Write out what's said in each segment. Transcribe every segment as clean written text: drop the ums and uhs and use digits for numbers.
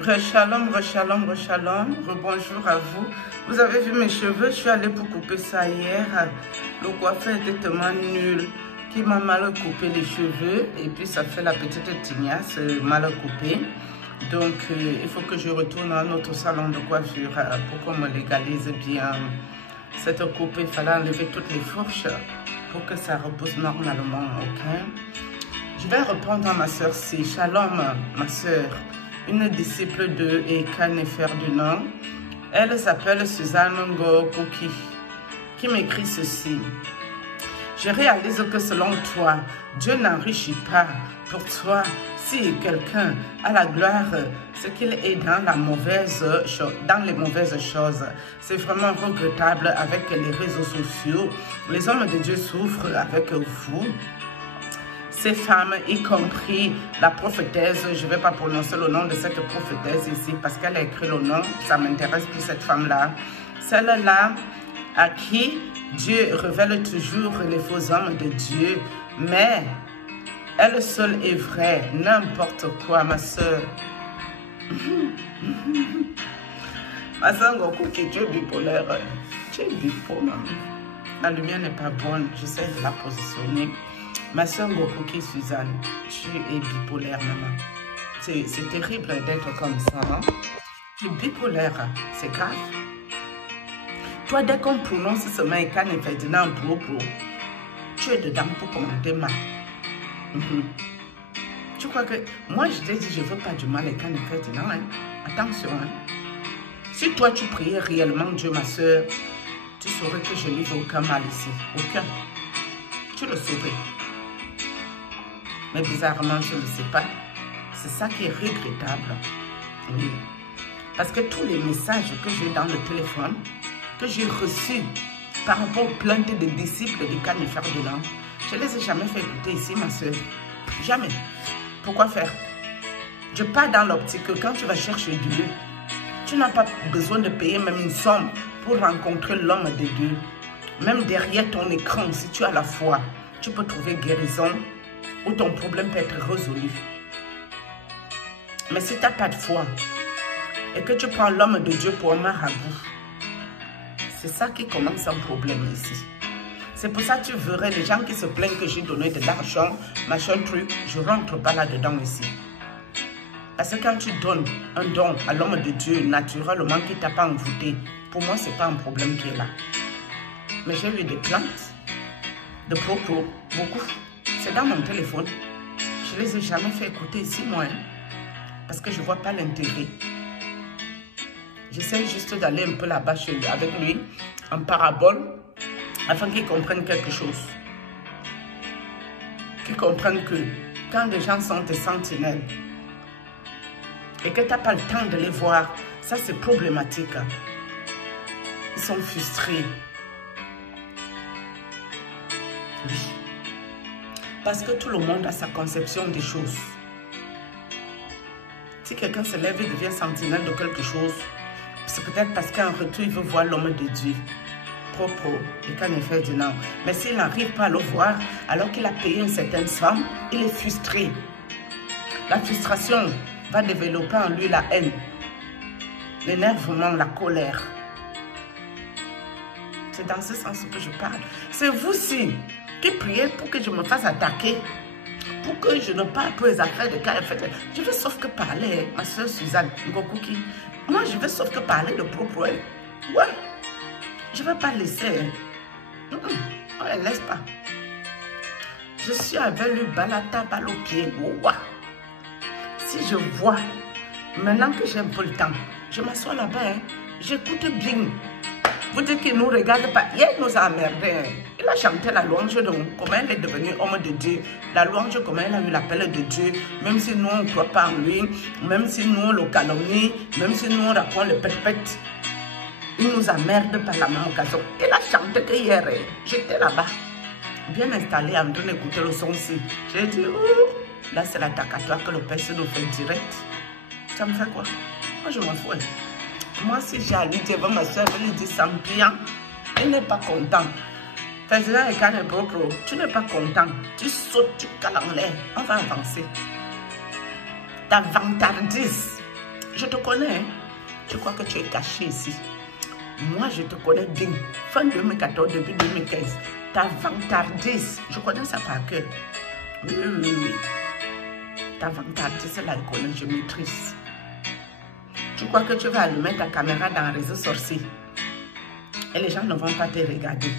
Rechalom, rechalom, rechalom, rebonjour à vous. Vous avez vu mes cheveux, je suis allée pour couper ça hier. Le coiffeur était tellement nul qu'il m'a mal coupé les cheveux et puis ça fait la petite tignasse mal coupée. Donc il faut que je retourne à notre salon de coiffure pour qu'on me légalise bien cette coupe. Il fallait enlever toutes les fourches pour que ça repose normalement, ok? Je vais répondre à ma soeur C. Shalom, ma soeur. Une disciple de Eka Nefer du Nord. Elle s'appelle Suzanne Ngokuki, qui m'écrit ceci. Je réalise que selon toi, Dieu n'enrichit pas. Pour toi, si quelqu'un a la gloire, c'est qu'il est dans les mauvaises choses. C'est vraiment regrettable avec les réseaux sociaux. Les hommes de Dieu souffrent avec vous. Ces femmes, y compris la prophétesse, je ne vais pas prononcer le nom de cette prophétesse ici parce qu'elle a écrit le nom, ça m'intéresse plus cette femme-là. Celle-là à qui Dieu révèle toujours les faux hommes de Dieu, mais elle seule est vraie, n'importe quoi, ma soeur. Ma soeur Ngokuki, tu es bipolaire, tu es bipolaire. La lumière n'est pas bonne, j'essaie de la positionner. Ma soeur Ngokuki Suzanne, tu es bipolaire, maman. C'est terrible d'être comme ça. Hein? Tu es bipolaire, c'est grave. Toi, dès qu'on prononce ce mot, quand on fait tu es dedans pour commenter mal. Tu crois que moi, je t'ai dit, je ne veux pas du mal et quand on fait non, hein? Attention. Hein? Si toi, tu priais réellement Dieu, ma soeur, tu saurais que je n'y veux aucun mal ici. Aucun. Tu le saurais. Mais bizarrement, je ne sais pas. C'est ça qui est regrettable. Oui. Parce que tous les messages que j'ai dans le téléphone, que j'ai reçus par rapport aux plaintes des disciples du Eka Nefer du Nord, je ne les ai jamais fait écouter ici, ma soeur. Jamais. Pourquoi faire? Je pars dans l'optique que quand tu vas chercher Dieu, tu n'as pas besoin de payer même une somme pour rencontrer l'homme de Dieu. Même derrière ton écran, si tu as la foi, tu peux trouver guérison où ton problème peut être résolu. Mais si tu n'as pas de foi et que tu prends l'homme de Dieu pour un marabout, c'est ça qui commence un problème ici. C'est pour ça que tu verrais les gens qui se plaignent que j'ai donné de l'argent, machin truc, je ne rentre pas là-dedans ici. Parce que quand tu donnes un don à l'homme de Dieu naturellement qui ne t'a pas envoûté, pour moi, ce n'est pas un problème qui est là. Mais j'ai eu des plaintes, de propos, beaucoup. C'est dans mon téléphone. Je ne les ai jamais fait écouter ici, moi. Hein, parce que je ne vois pas l'intérêt. J'essaie juste d'aller un peu là-bas chez lui, avec lui, en parabole, afin qu'il comprenne quelque chose. Qu'il comprenne que quand les gens sont tes sentinelles et que tu n'as pas le temps de les voir, ça c'est problématique. Hein. Ils sont frustrés. Oui. Parce que tout le monde a sa conception des choses. Si quelqu'un se lève et devient sentinelle de quelque chose, c'est peut-être parce qu'en retour, il veut voir l'homme de Dieu. Propre, et quand il fait du Nord. Mais s'il n'arrive pas à le voir, alors qu'il a payé une certaine somme, il est frustré. La frustration va développer en lui la haine, l'énervement, la colère. C'est dans ce sens que je parle. C'est vous-ci qui priez pour que je me fasse attaquer, pour que je ne parle pas les affaires de KFT. Je veux sauf que parler, ma soeur Suzanne Ngokuki. Moi, je veux sauf que parler de propos. Ouais, je ne vais pas laisser. On ne laisse pas. Je suis avec lui, balata, balle au pied. Ouah. Si je vois, maintenant que j'ai un peu le temps, je m'assois là-bas, hein, j'écoute bien. Vous dites qu'il ne nous regarde pas. Hier, il nous a emmerdé. Il a chanté la louange de comment elle est devenue homme de Dieu. La louange, comment elle a eu l'appel de Dieu. Même si nous, on ne croit pas en lui. Même si nous, on le calomnie. Même si nous, on raconte le pète-pète. Il nous emmerde par la même occasion. Il a chanté que hier, j'étais là-bas. Bien installé, en train d'écouter le son aussi. J'ai dit, oh, là, c'est l'attaque à toi que le Père nous fait direct. Ça me fait quoi? Moi, je m'en fous. Moi, si j'ai allé dire ma soeur, je lui dis sans bien, il n'est pas content. Président Eka Nefer Pro, tu n'es pas content. Tu sautes, tu cales en l'air. On va avancer. Ta vantardise Je te connais, hein? Tu crois que tu es caché ici. Moi, je te connais bien. Fin 2014, début 2015. Ta vantardise, je connais ça par cœur. Oui. Ta vantardise, là, je connais, je maîtrise. Tu crois que tu vas allumer ta caméra dans un réseau sorcier et les gens ne vont pas te regarder.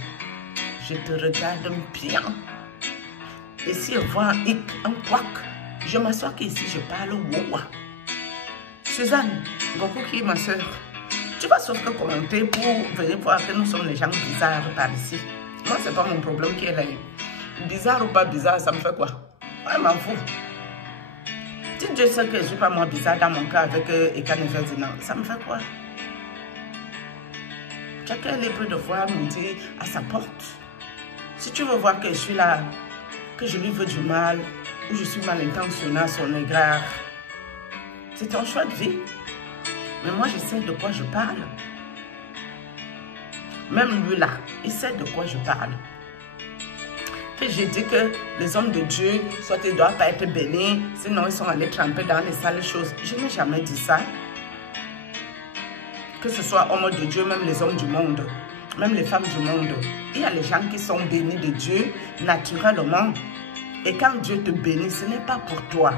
Je te regarde bien. Et si je vois un couac, je m'assois qu'ici, je parle wawa. Suzanne, Goku qui est ma soeur, tu vas sauf que commenter pour venir voir que nous sommes les gens bizarres par ici. Moi, c'est pas mon problème qui est là. Bizarre ou pas bizarre, ça me fait quoi? Moi, je m'en fous. Si Dieu sait que je ne suis pas moi bizarre dans mon cas avec Ekane Ferdinand, ça me fait quoi? Chacun est libre de voir midi à sa porte. Si tu veux voir que je suis là, que je lui veux du mal, ou je suis mal intentionné à son égard, c'est ton choix de vie. Mais moi, je sais de quoi je parle. Même lui là, il sait de quoi je parle. Que j'ai dit que les hommes de Dieu, soit ils ne doivent pas être bénis, sinon ils sont allés tremper dans les sales choses. Je n'ai jamais dit ça. Que ce soit hommes de Dieu, même les hommes du monde, même les femmes du monde. Il y a les gens qui sont bénis de Dieu naturellement. Et quand Dieu te bénit, ce n'est pas pour toi.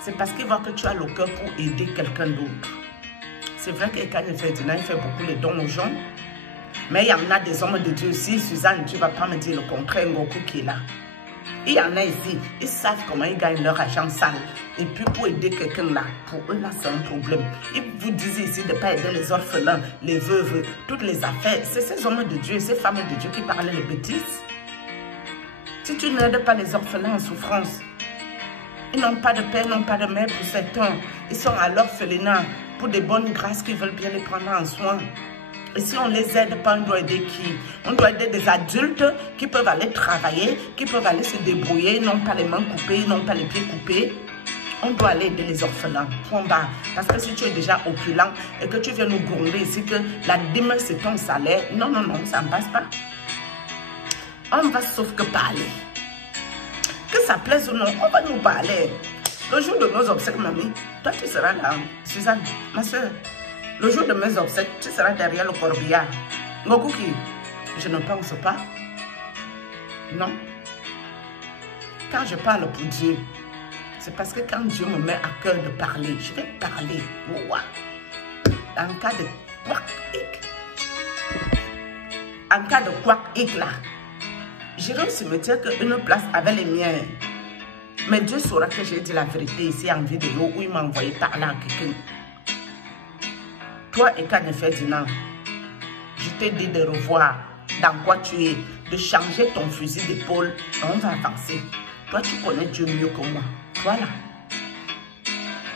C'est parce qu'il voit que tu as le cœur pour aider quelqu'un d'autre. C'est vrai qu'Ekane Ferdinand, il fait beaucoup de dons aux gens. Mais il y en a des hommes de Dieu aussi. Suzanne, tu ne vas pas me dire le contraire, Ngoku qui est là. Il y en a ici, ils savent comment ils gagnent leur argent sale. Et puis pour aider quelqu'un là, pour eux là c'est un problème. Ils vous disent ici de ne pas aider les orphelins, les veuves, toutes les affaires. C'est ces hommes de Dieu, ces femmes de Dieu qui parlent les bêtises. Si tu n'aides pas les orphelins en souffrance, ils n'ont pas de père, n'ont pas de mère pour certains. Ils sont à l'orphelinat pour des bonnes grâces qu'ils veulent bien les prendre en soin. Et si on ne les aide pas, on doit aider qui? On doit aider des adultes qui peuvent aller travailler, qui peuvent aller se débrouiller, ils n'ont pas les mains coupées, ils n'ont pas les pieds coupés. On doit aller aider les orphelins, point barre. Parce que si tu es déjà opulent et que tu viens nous gronder ici, que la dîme c'est ton salaire, non, ça ne passe pas. On va sauf que parler. Que ça plaise ou non, on va nous parler. Le jour de nos obsèques, mamie, toi tu seras là, Suzanne, ma soeur. Le jour de mes obsèques, tu seras derrière le corbillard. Ngoku qui, je ne pense pas. Non. Quand je parle pour Dieu, c'est parce que quand Dieu me met à cœur de parler, je vais parler. Ouah. En cas de quack-ic. En cas de quack-ic là, j'irai au cimetière qu'une place avec les miens. Mais Dieu saura que j'ai dit la vérité ici en vidéo où il m'a envoyé parler à quelqu'un. Toi, Ekane Ferdinand, je t'ai dit de revoir dans quoi tu es, de changer ton fusil d'épaule. On va avancer. Toi, tu connais Dieu mieux que moi. Voilà.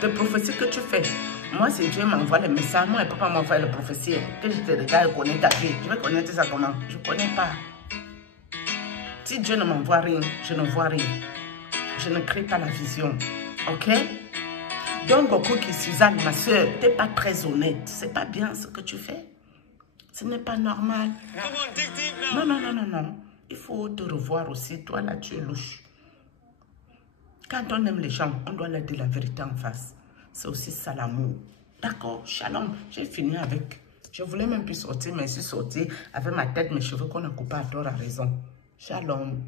Les prophéties que tu fais, moi, si Dieu m'envoie les messages, moi, il ne peut pas m'envoyer les prophéties. Que je te regarde et connais ta vie. Je vais connaître ça comment? Je ne connais pas. Si Dieu ne m'envoie rien, je ne vois rien. Je ne crée pas la vision. Ok? Donc, Goku qui, Suzanne, ma soeur, tu n'es pas très honnête. C'est pas bien ce que tu fais. Ce n'est pas normal. Non. Il faut te revoir aussi. Toi, là, tu es louche. Quand on aime les gens, on doit leur dire la vérité en face. C'est aussi ça l'amour. D'accord, shalom. J'ai fini avec. Je voulais même plus sortir, mais je suis sortie avec ma tête, mes cheveux qu'on a coupés à tort à raison. Shalom.